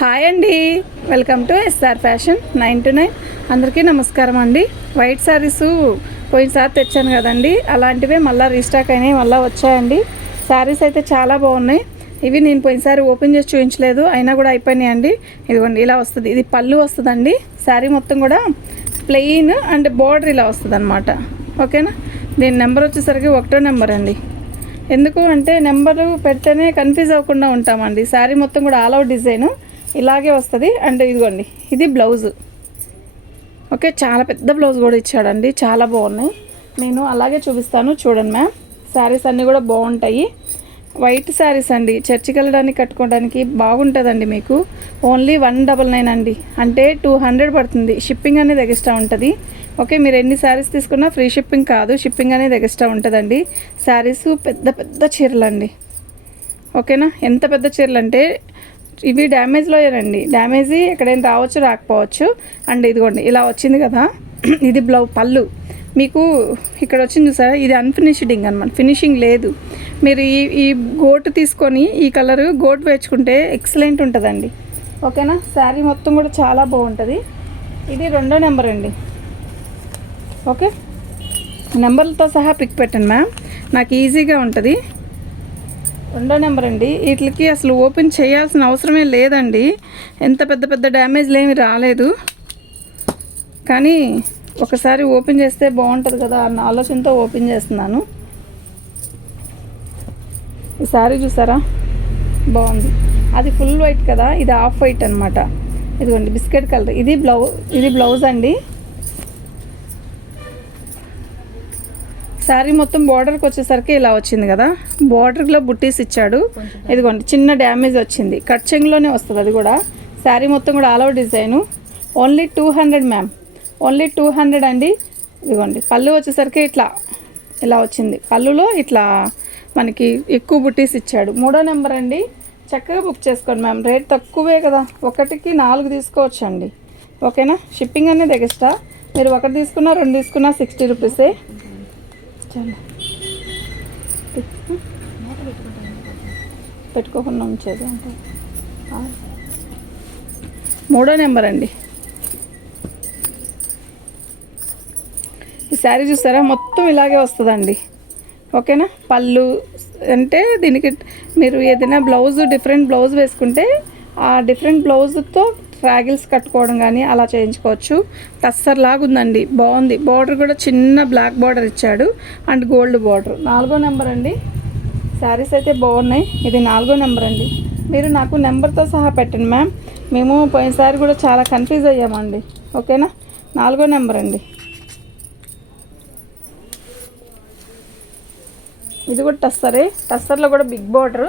Hi అండి. Welcome to SR fashion nine to nine. అందరికీ నమస్కారం అండి. వైట్ శారీస్ పోయినసారి తెచ్చాను కదండి. అలాంటివే మళ్ళీ రీస్టాక్ అయినాయి మళ్ళీ వచ్చాయండి. శారీస్ అయితే చాలా బాగున్నాయి. ఇవి నేను పోయినసారి ఓపెన్ చేసి చూపించలేదు అయినా కూడా అయిపోయినాయి అండి. ఇదిగోండి ఇలా వస్తుంది. ఇది పళ్ళు వస్తుందండి. శారీ మొత్తం కూడా ప్లెయిన్ అండ్ బార్డర్ ఇలా వస్తుంది అనమాట ఓకేనా? దీని నెంబర్ వచ్చేసరికి ఒకటో నెంబర్ అండి. ఎందుకు అంటే నెంబరు పెడితేనే కన్ఫ్యూజ్ అవ్వకుండా ఉంటామండి. శారీ మొత్తం కూడా ఆల్ అవుట్ డిజైను. ఇలాగే వస్తుంది. అండ్ ఇదిగోండి ఇది బ్లౌజ్. ఓకే చాలా పెద్ద బ్లౌజ్ కూడా ఇచ్చాడండి. చాలా బాగున్నాయి. నేను అలాగే చూపిస్తాను చూడండి మ్యామ్. శారీస్ అన్నీ కూడా బాగుంటాయి. వైట్ శారీస్ అండి. చర్చికి వెళ్ళడానికి కట్టుకోవడానికి బాగుంటుందండి మీకు. ఓన్లీ వన్ డబల్ నైన్ అండి. అంటే టూ హండ్రెడ్ పడుతుంది. షిప్పింగ్ అనేది ఎక్స్ట్రా ఉంటుంది. ఓకే మీరు ఎన్ని శారీస్ తీసుకున్నా ఫ్రీ షిప్పింగ్ కాదు. షిప్పింగ్ అనేది ఎక్స్ట్రా ఉంటుందండి. శారీస్ పెద్ద పెద్ద చీరలు అండి ఓకేనా? ఎంత పెద్ద చీరలు అంటే ఇవి డ్యామేజ్లో రండి డ్యామేజ్ ఎక్కడైనా రావచ్చు రాకపోవచ్చు. అండ్ ఇదిగోండి ఇలా వచ్చింది కదా. ఇది బ్లౌ పళ్ళు. మీకు ఇక్కడ వచ్చింది చూసారా? ఇది అన్ఫినిషింగ్ అనమాట ఫినిషింగ్ లేదు. మీరు ఈ ఈ గోటు తీసుకొని ఈ కలర్ గోటు వేసుకుంటే ఎక్సలెంట్ ఉంటుందండి. ఓకేనా? శారీ మొత్తం కూడా చాలా బాగుంటుంది. ఇది రెండో నెంబర్ అండి. ఓకే? నెంబర్లతో సహా పిక్ పెట్టండి మ్యామ్ నాకు ఈజీగా ఉంటుంది. రెండో నెంబర్ అండి. వీటికి అసలు ఓపెన్ చేయాల్సిన అవసరమే లేదండి. ఎంత పెద్ద పెద్ద డ్యామేజ్లు ఏమి రాలేదు. కానీ ఒకసారి ఓపెన్ చేస్తే బాగుంటుంది కదా అన్న ఆలోచనతో ఓపెన్ చేస్తున్నాను. ఈ సారీ చూసారా? బాగుంది. అది ఫుల్ వైట్ కదా ఇది హాఫ్ వైట్ అనమాట ఇదిగోండి బిస్కెట్ కలర్. ఇది బ్లౌ ఇది బ్లౌజ్ అండి. శారీ మొత్తం బార్డర్కి వచ్చేసరికి ఇలా వచ్చింది కదా. బార్డర్లో బుట్టీస్ ఇచ్చాడు. ఇదిగోండి చిన్న డ్యామేజ్ వచ్చింది. కట్చింగ్లోనే వస్తుంది అది కూడా. శారీ మొత్తం కూడా all over design. Only two hundred ma'am. Only two hundred అండి. ఇదిగోండి పళ్ళు వచ్చేసరికి ఇట్లా ఇలా వచ్చింది. పళ్ళులో ఇట్లా మనకి ఎక్కువ బుట్టీస్ ఇచ్చాడు. మూడో నెంబర్ అండి. చక్కగా బుక్ చేసుకోండి మ్యామ్. రేట్ తక్కువే కదా. ఒకటికి నాలుగు తీసుకోవచ్చు అండి ఓకేనా? షిప్పింగ్ అనేది ఎగస్ట్రా మీరు ఒకటి తీసుకున్నా రెండు తీసుకున్నా సిక్స్టీ రూపీసే. చాలా. పెట్టుకోకుండా ఉంచేది అంటే మూడో నెంబర్ అండి. ఈ శారీ చూస్తారా? మొత్తం ఇలాగే వస్తుందండి. ఓకేనా? పళ్ళు అంటే దీనికి మీరు ఏదైనా బ్లౌజ్ డిఫరెంట్ బ్లౌజ్ వేసుకుంటే ఆ డిఫరెంట్ బ్లౌజ్తో ట్రాగిల్స్ కట్టుకోవడం కానీ అలా చేయించుకోవచ్చు. టస్సర్ లాగా ఉందండి బాగుంది. బార్డర్ కూడా చిన్న బ్లాక్ బార్డర్ ఇచ్చాడు. అండ్ గోల్డ్ బార్డర్ నాలుగో నెంబర్ అండి. శారీస్ అయితే బాగున్నాయి. ఇది నాలుగో నెంబర్ అండి. మీరు నాకు నెంబర్తో సహా పెట్టండి మ్యామ్ మేము పోయినసారి కూడా చాలా కన్ఫ్యూజ్ అయ్యామండి. ఓకేనా నాలుగో నెంబర్ అండి. ఇది కూడా టస్సరే టస్సర్లో కూడా బిగ్ బార్డర్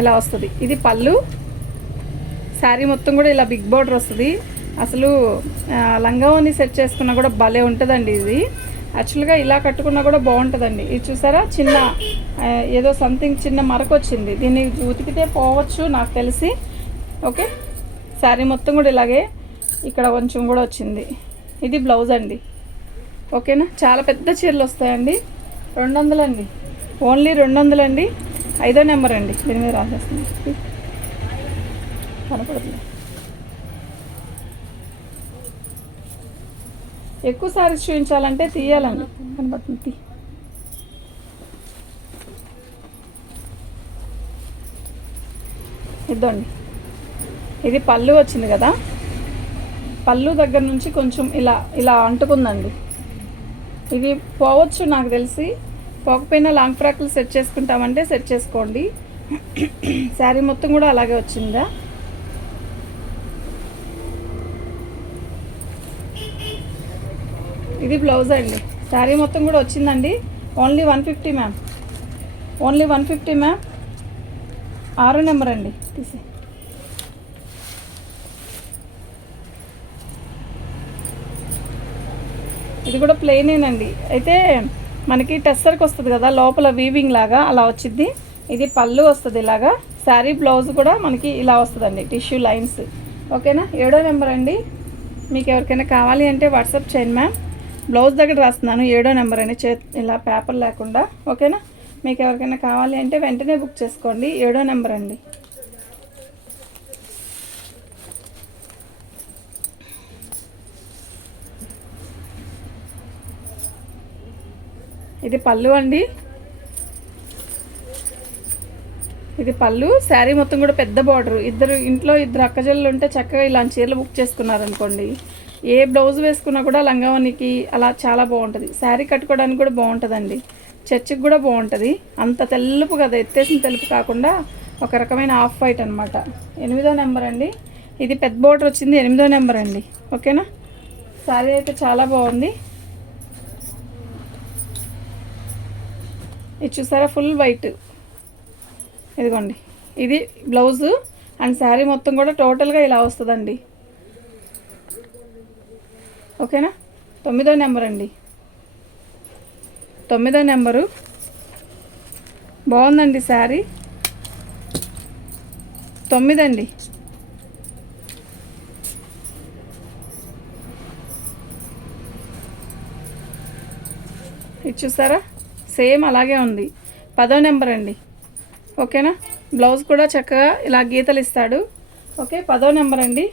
ఇలా వస్తుంది? ఇది పళ్ళు. శారీ మొత్తం కూడా ఇలా బిగ్ బార్డర్ వస్తుంది. అసలు లంగావని లంగావోని సెట్ చేసుకున్నా కూడా భలే ఉంటుందండి ఇది. యాక్చువల్గా ఇలా కట్టుకున్నా కూడా బాగుంటుందండి. ఇది చూసారా? చిన్న ఏదో సంథింగ్ చిన్న మరక వచ్చింది. దీన్ని ఉతికితే పోవచ్చు నాకు తెలిసి. ఓకే? శారీ మొత్తం కూడా ఇలాగే ఇక్కడ కొంచెం కూడా వచ్చింది. ఇది బ్లౌజ్ అండి. ఓకేనా? చాలా పెద్ద చీరలు వస్తాయండి. రెండు వందలండి ఓన్లీ రెండు వందలండి ఐదో నెంబర్ అండి. దీని మీద రాసేస్తుంది కనపడుతుంది. ఎక్కువ సారీస్ చూపించాలంటే తీయాలండి. కనపడుతుంది. తీ. ఇద్దండి. ఇది పళ్ళు వచ్చింది కదా. పళ్ళు దగ్గర నుంచి కొంచెం ఇలా ఇలా అంటుకుందండి. ఇది పోవచ్చు నాకు తెలిసి. పోకపోయినా లాంగ్ ఫ్రాక్లు సెట్ చేసుకుంటామంటే సెట్ చేసుకోండి. శారీ మొత్తం కూడా అలాగే వచ్చిందా? ఇది బ్లౌజ్ అండి. శారీ మొత్తం కూడా వచ్చిందండి. Only one fifty ma'am. Only one fifty ma'am. ఆరో నెంబర్ అండి. తీసి ఇది కూడా ప్లెయినేనండి అయితే మనకి టెస్సర్కి వస్తుంది కదా లోపల వీవింగ్ లాగా అలా వచ్చింది ఇది పళ్ళు వస్తుంది ఇలాగా. శారీ బ్లౌజ్ కూడా మనకి ఇలా వస్తుందండి టిష్యూ లైన్స్ ఓకేనా? ఏడో నెంబర్ అండి. మీకు ఎవరికైనా కావాలి అంటే వాట్సాప్ చేయండి మ్యామ్ బ్లౌజ్ దగ్గర రాస్తున్నాను ఏడో నెంబర్ అని చే ఇలా పేపర్ లేకుండా. ఓకేనా? మీకు ఎవరికైనా కావాలి అంటే వెంటనే బుక్ చేసుకోండి. ఏడో నెంబర్ అండి. ఇది పళ్ళు అండి. ఇది పళ్ళు. శారీ మొత్తం కూడా పెద్ద బార్డర్. ఇద్దరు ఇంట్లో ఇద్దరు అక్కజల్లు ఉంటే చక్కగా ఇలాంటి చీరలు బుక్ చేసుకున్నారనుకోండి. ఏ బ్లౌజ్ వేసుకున్నా కూడా లంగావనికి అలా చాలా బాగుంటుంది. శారీ కట్టుకోవడానికి కూడా బాగుంటుందండి. చర్చికి కూడా బాగుంటుంది. అంత తెలుపు కదా ఎత్తేసిన తెలుపు కాకుండా ఒక రకమైన ఆఫ్ వైట్ అనమాట ఎనిమిదో నెంబర్ అండి. ఇది పెద్ద బార్డర్ వచ్చింది ఎనిమిదో నెంబర్ అండి. ఓకేనా? శారీ అయితే చాలా బాగుంది. ఇది చూసారా? Full white. ఇదిగోండి. ఇది బ్లౌజు అండ్ శారీ మొత్తం కూడా టోటల్గా ఇలా వస్తుందండి. ఓకేనా? తొమ్మిదో నెంబర్ అండి. తొమ్మిదో నెంబరు. బాగుందండి శారీ. తొమ్మిదండి. ఇది చూసారా? సేమ్ అలాగే ఉంది. పదో నెంబర్ అండి. ఓకేనా? బ్లౌజ్ కూడా చక్కగా ఇలా గీతలు ఇస్తాడు. ఓకే పదో నెంబర్ అండి.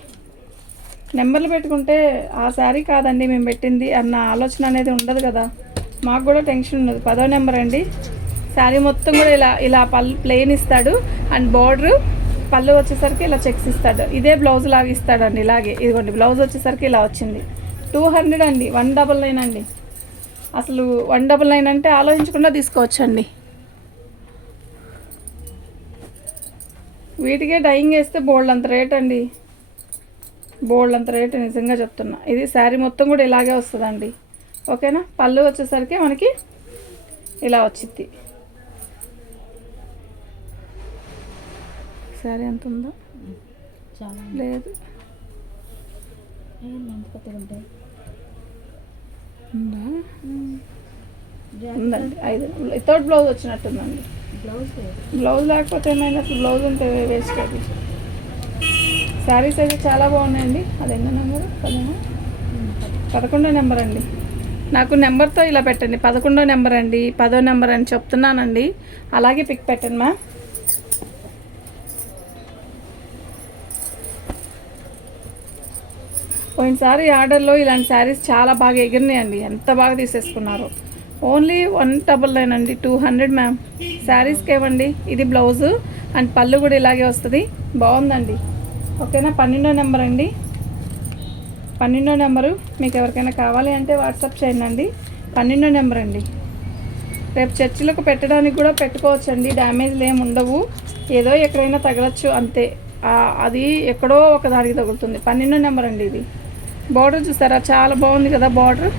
నెంబర్లు పెట్టుకుంటే ఆ శారీ కాదండి మేము పెట్టింది అన్న ఆలోచన అనేది ఉండదు కదా. మాకు కూడా టెన్షన్ ఉండదు. పదో నెంబర్ అండి. శారీ మొత్తం కూడా ఇలా ఇలా పళ్ళు ప్లెయిన్ ఇస్తాడు. అండ్ బార్డరు పళ్ళు వచ్చేసరికి ఇలా చెక్స్ ఇస్తాడు. ఇదే బ్లౌజ్ లాగా ఇస్తాడండి ఇలాగే. ఇదిగోండి బ్లౌజ్ వచ్చేసరికి ఇలా వచ్చింది. టూ హండ్రెడ్ అండి. వన్ డబల్ నైన్ అండి. అసలు వన్ డబల్ నైన్ అంటే ఆలోచించకుండా తీసుకోవచ్చండి. వీటికే డైయింగ్ వేస్తే బోల్డ్ అంత రేట్ అండి. బోల్డ్ అంత రేట్ నిజంగా చెప్తున్నా. ఇది శారీ మొత్తం కూడా ఇలాగే వస్తుందండి. ఓకేనా? పళ్ళు వచ్చేసరికి మనకి ఇలా వచ్చింది శారీ ఎంత ఉందో? చాలా లేదు. ఉందండి. ఐదు. థర్డ్ బ్లౌజ్ వచ్చినట్టుందండి. బ్లౌజ్ బ్లౌజ్ లేకపోతే ఏమైనా అసలు బ్లౌజ్ ఉంటే వేస్ట్ అది. శారీస్ అయితే చాలా బాగున్నాయండి. అది ఎన్నో నెంబర్? పదకొండో నెంబర్ అండి. నాకు నెంబర్తో ఇలా పెట్టండి. పదకొండో నెంబర్ అండి. పదో నెంబర్ అని చెప్తున్నానండి. అలాగే పిక్ పెట్టండి మ్యామ్. పోయినసారి ఆర్డర్లో ఇలాంటి శారీస్ చాలా బాగా ఎగిరినాయండి. ఎంత బాగా తీసేసుకున్నారు. ఓన్లీ వన్ డబల్ నైన్ అండి. Two hundred ma'am. శారీస్కి ఇవ్వండి ఇది బ్లౌజు. అండ్ పళ్ళు కూడా ఇలాగే వస్తుంది. బాగుందండి. ఓకేనా? పన్నెండో నెంబర్ అండి. పన్నెండో నెంబరు. మీకు ఎవరికైనా కావాలి అంటే వాట్సాప్ చేయండి అండి పన్నెండో నెంబర్ అండి. రేపు చర్చిలకు పెట్టడానికి కూడా పెట్టుకోవచ్చండి. డ్యామేజ్లు ఏమి ఉండవు. ఏదో ఎక్కడైనా తగలచ్చు అంతే. అది ఎక్కడో ఒకదానికి తగులుతుంది. పన్నెండో నెంబర్ అండి ఇది. బార్డర్ చూసారా? చాలా బాగుంది కదా బార్డర్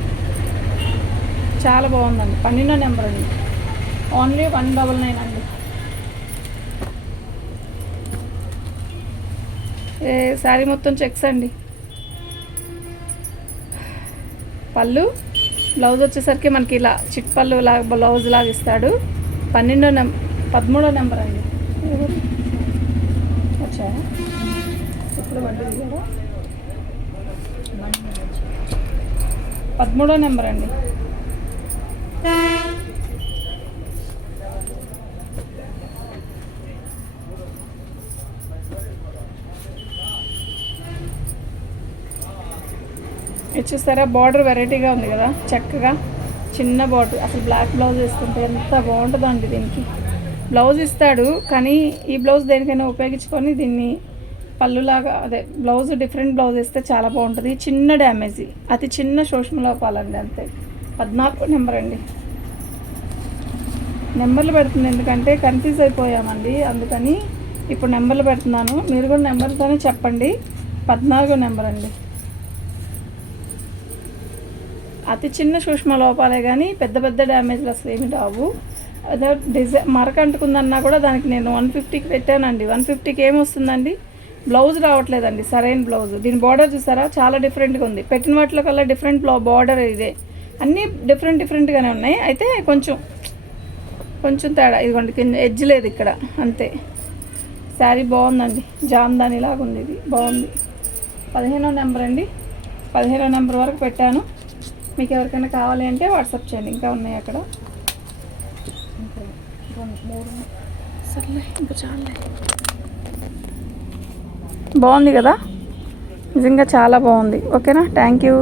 చాలా బాగుందండి. పన్నెండో నెంబర్ అండి. ఓన్లీ వన్ డబల్ నైన్ అండి. ఏ శారీ మొత్తం చెక్స్ అండి. పళ్ళు బ్లౌజ్ వచ్చేసరికి మనకి ఇలా చిట్ పళ్ళు లాగా బ్లౌజ్ లాగా ఇస్తాడు. పన్నెండో నెం పదమూడో నెంబర్ అండి. వచ్చా ఇప్పుడు పదమూడో నెంబర్ అండి. ఇచ్చేస్తారా చూసారా బార్డర్ వెరైటీగా ఉంది కదా చక్కగా. చిన్న బార్డర్ అసలు బ్లాక్ బ్లౌజ్ వేసుకుంటే ఎంత బాగుంటుందండి దీనికి. బ్లౌజ్ ఇస్తాడు కానీ ఈ బ్లౌజ్ దేనికైనా ఉపయోగించుకొని దీన్ని పళ్ళులాగా అదే బ్లౌజ్ డిఫరెంట్ బ్లౌజ్ వేస్తే చాలా బాగుంటుంది. చిన్న డ్యామేజ్ అతి చిన్న సూక్ష్మ లోపాలండి అంతే. పద్నాలుగు నెంబర్ అండి. నెంబర్లు పెడుతుంది ఎందుకంటే కన్ఫ్యూజ్ అయిపోయామండి. అందుకని ఇప్పుడు నెంబర్లు పెడుతున్నాను. మీరు కూడా నెంబర్తోనే చెప్పండి. పద్నాలుగో నెంబర్ అండి. అతి చిన్న సూక్ష్మ లోపాలే కానీ పెద్ద పెద్ద డ్యామేజ్లు అసలు ఏమి రావు. అదే డిజైన్ మరక అంటుకుందన్నా కూడా దానికి నేను వన్ ఫిఫ్టీకి పెట్టానండి. వన్ ఫిఫ్టీకి ఏమొస్తుందండి? బ్లౌజ్ రావట్లేదండి సరైన బ్లౌజ్. దీని బార్డర్ చూసారా? చాలా డిఫరెంట్గా ఉంది. పెట్టిన వాటిలో కల్లా డిఫరెంట్ బార్డర్ ఇదే. అన్నీ డిఫరెంట్ డిఫరెంట్గానే ఉన్నాయి. అయితే కొంచెం కొంచెం తేడా. ఇదిగోండి కింద ఎడ్జ్ లేదు ఇక్కడ. అంతే. శారీ బాగుందండి. జామ్దాని లాగా ఉంది ఇది. బాగుంది. పదిహేనో నెంబర్ అండి. పదిహేనో నెంబర్ వరకు పెట్టాను. మీకు ఎవరికైనా కావాలి అంటే వాట్సాప్ చేయండి. ఇంకా ఉన్నాయి అక్కడ. సర్లే ఇంకా చాలే బాగుంది కదా? నిజంగా చాలా బాగుంది. ఓకేనా? Thank you.